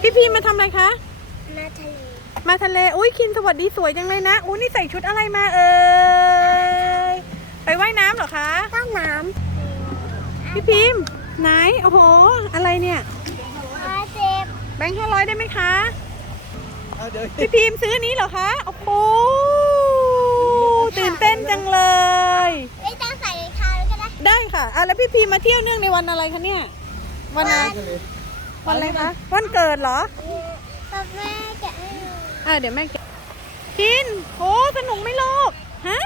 พี่พีมาทำอะไรคะ มาทะเลมาทะเล อุ้ยคินสวัสดีสวยจังเลยนะ อุ้ยนี่ใส่ชุดอะไรมาเอ่ย ไปว่ายน้ำเหรอคะ ต้นน้พี่พิมพ์ไหน โอ้โห อะไรเนี่ยำมาเจ็บแบงค์ห้าร้อยได้ไหมคะ เอาเดี๋ยวพี่พิมพ์ซื้ออนนี้เหรอคะ โอ้โห ตื่นเต้นจังเลย ไม่ต้องใส่รองเท้าแล้วก็ได้ได้ค่ะอะแล้วพี่พิมพ์มาเที่ยวเนื่องในวันอะไรคะเนี่ย วันอะไร ทะเล วันอะไรคะ วันเกิดเหรอกับแม่แกะให้หนูอะเดี๋ยวแม่เก็บกินโอ้สนุกไหม่ลูก ฮะ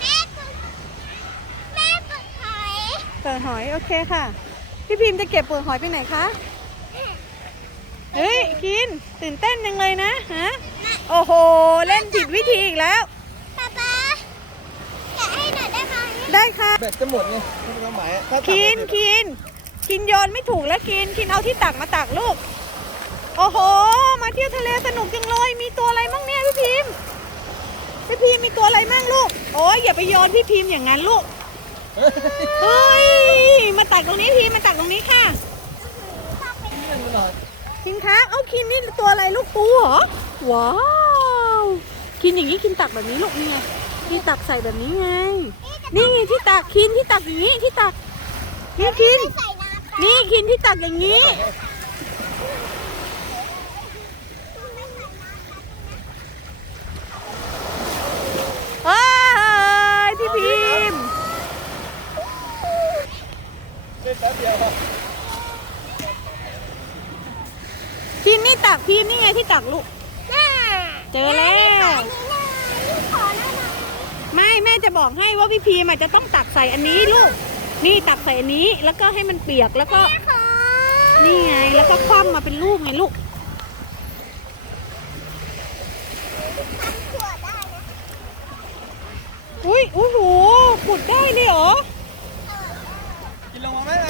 แม่กดแม่กดถอยเปิดหอย โอเคค่ะ พี่พิมพ์จะเก็บเปลือกหอยไปไหนคะ เฮ้ย กิน ตื่นเต้นจังเลยนะ ฮะ โอ้โห เล่นผิดวิธีอีกแล้ว ป๊าป๊าแกะให้หน่อยได้ไหมได้ค่ะ แบตจะหมดไงไม่เป็นความหมายอะถ้าตัดกินหมดกิน กินโยนไม่ถูกแล้วกิน กินเอาที่ตักมาตักลูก โอ้โห มาเที่ยวทะเลสนุกจังเลย มีตัวอะไรบ้างเนี่ยพี่พิมพ์พี่พิมพ์มีตัวอะไรบ้างลูก โอ้ยอย่าไปโยนพี่พิมพ์อย่างนั้นลูก เฮ้ย มาตักตรงนี้พี่มาตักตรงนี้ค่ะเลื่อนมาหน่อยคินคะเอาคินนี่ตัวอะไรลูกปูเหรอ ว้าว คินอย่างนี้คินตักแบบนี้ลูกนี่ไงที่ตักใส่แบบนี้ไง นี่ไงที่ตักคินที่ตักอย่างนี้ที่ตักนี่คินไม่ใส่ น้ำป๊านี่คินที่ตักอย่างนี้เฮ้ยพี่พิมพ์เล่นแป๊บเดียวพอพิมพ์นี่ตักพิมพ์นี่ไงที่ตักลูกน่าเจอแล้วอันนี้เลยขอหน่อยนะไม่แม่จะบอกให้ว่าพี่พีมอาจจะต้องตักใส่อันนี้ลูก นี่ตักใส่อันนี้แล้วก็ให้มันเปียกแล้วก็ขอนี่ไงแล้วก็คว่ำมาเป็นลูกไงลูกทำขวดได้นะอุ้ยโอ้โหขุดได้เลยเหรอ กินลงมาไหมไหม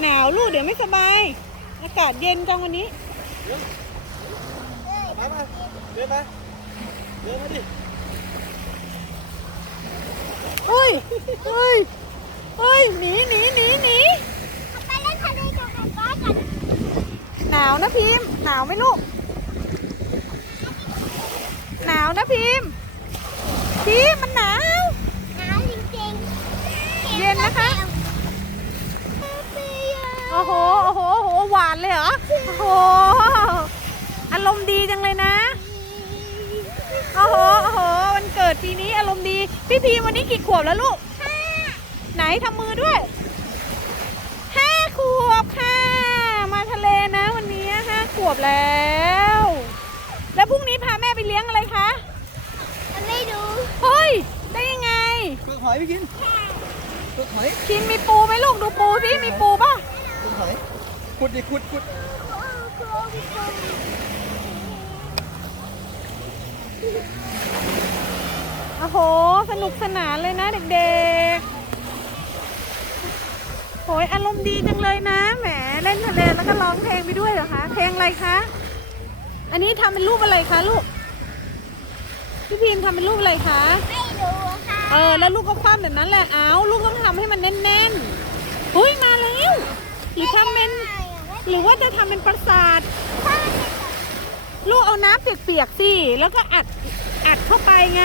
หนาวลูกเดี๋ยวไม่สบาย อากาศเย็นจังวันนี้มามาเดินมาเดินมาดิเฮ้ย เฮ้ยเฮ้ยหนีหนีหนีหนีเอาไปเล่นทะเลกับป๊าป๊ากันหนาวนะพิมพ์หนาวไหมลูก หนาวนะพิมพ์พิมพ์มันหนาว หนาวจริงๆเย็นนะคะ โอ้โหโอ้โหโอ้โหหวานเลยเหรอโอ้โหอารมณ์ดีจังเลยนะโอ้โหโอ้โหวันเกิดปีนี้อารมณ์ดี พี่พีวันนี้กี่ขวบแล้วลูก ไหนทำมือด้วยห้าขวบค่ะ มาทะเลนะวันนี้ห้าขวบแล้ว แล้วพรุ่งนี้พาแม่ไปเลี้ยงอะไรคะไม่ดูเฮ้ย ได้ยังไงเปลือกหอยพี่กินเปลือกหอยคินมีปูไหมลูกดูปูสิมีปูป่ะเปลือกหอยขุดดิขุดขุดโอ้โห สนุกสนานเลยนะเด็กๆโห ยอารมณ์ดีจังเลยนะแหมเล่นทะเลแล้วก็ร้องเพลงไปด้วยเหรอคะเพลงอะไรคะอันนี้ทำเป็นรูปอะไรคะลูกพี่พิมพ์ทำเป็นรูปอะไรคะไม่ดูค่ะเออแล้วลูกก็คว่ำแบบนั้นแหละเอาลูกต้องทำให้มันแน่นๆเฮ้ยมาแล้วหรือทำเป็นหรือว่าจะทำเป็นปราสาทลูกเอาน้ำเปียกๆสิแล้วก็อัดอัดเข้าไปไง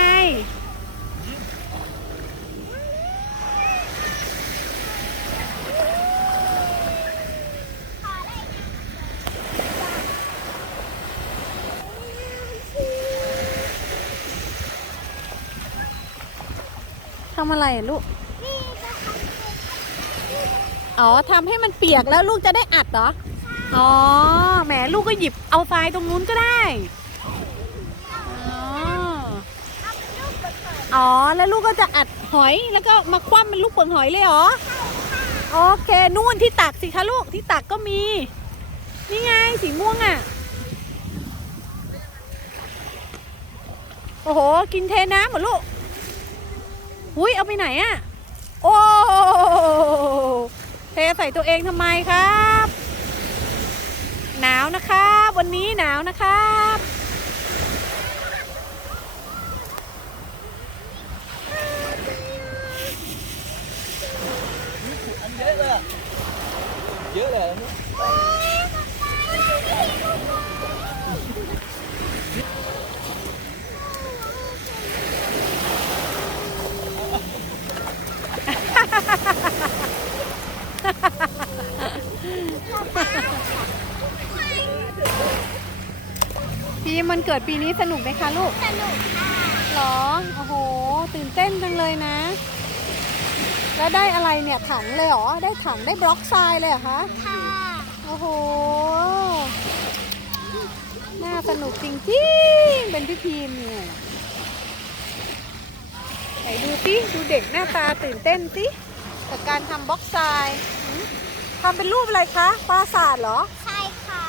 ำอะไรลูก อ๋อทำให้มันเปียกแล้วลูกจะได้อัดเหรอ อ๋อ แหมลูกก็หยิบเอาทรายตรงนู้นก็ได้ อ๋อ แล้วลูกก็จะอัดหอยแล้วก็มาคว่ำเป็นลูกเปลือกหอยเลยเหรอ โอเค นู่นที่ตักสิคะลูกที่ตักก็มี นี่ไงสีม่วงอะ โอ้โห กินเทน้ำเหรอลูก หุ้ยเอาไปไหนอะโอ้เทใส่ตัวเองทำไมครับ หนาวนะครับ วันนี้หนาวนะครับอันเยอะเลยเยอะเลยนะ โอ๊ยป๊าป๊า พีมมันเกิดปีนี้สนุกไหมคะลูก สนุกค่ะหรอ โอ้โห ตื่นเต้นจังเลยนะ แล้วได้อะไรเนี่ยถังเลยเหรอ ได้ถังได้บล็อกทรายเลยเหรอคะ ค่ะ โอ้โห น่าสนุกจริงๆ เป็นพี่พีมเนี่ยไหนดูสิดูเด็กหน้าตาตื่นเต้นสิกับการทำบล็อกทรายหืมทำเป็นรูปอะไรคะปราสาทเหรอใช่ค่ะ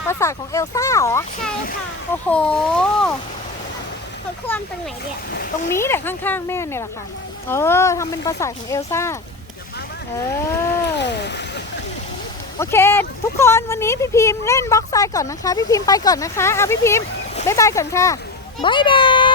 ปราสาทของเอลซ่าเหรอ ใช่ค่ะโอ้โห เขาควรตรงไหนเนี่ยตรงนี้แหละข้างๆแม่เนี่ยแหละค่ะ เออทำเป็นปราสาทของเอลซ่า เออ โอเค ทุกคนวันนี้พี่พิมพ์เล่นบล็อกทรายก่อนนะคะ พี่พิมพ์ไปก่อนนะคะ เอาพี่พิมพ์บ๊ายบายก่อนค่ะบ๊ายบาย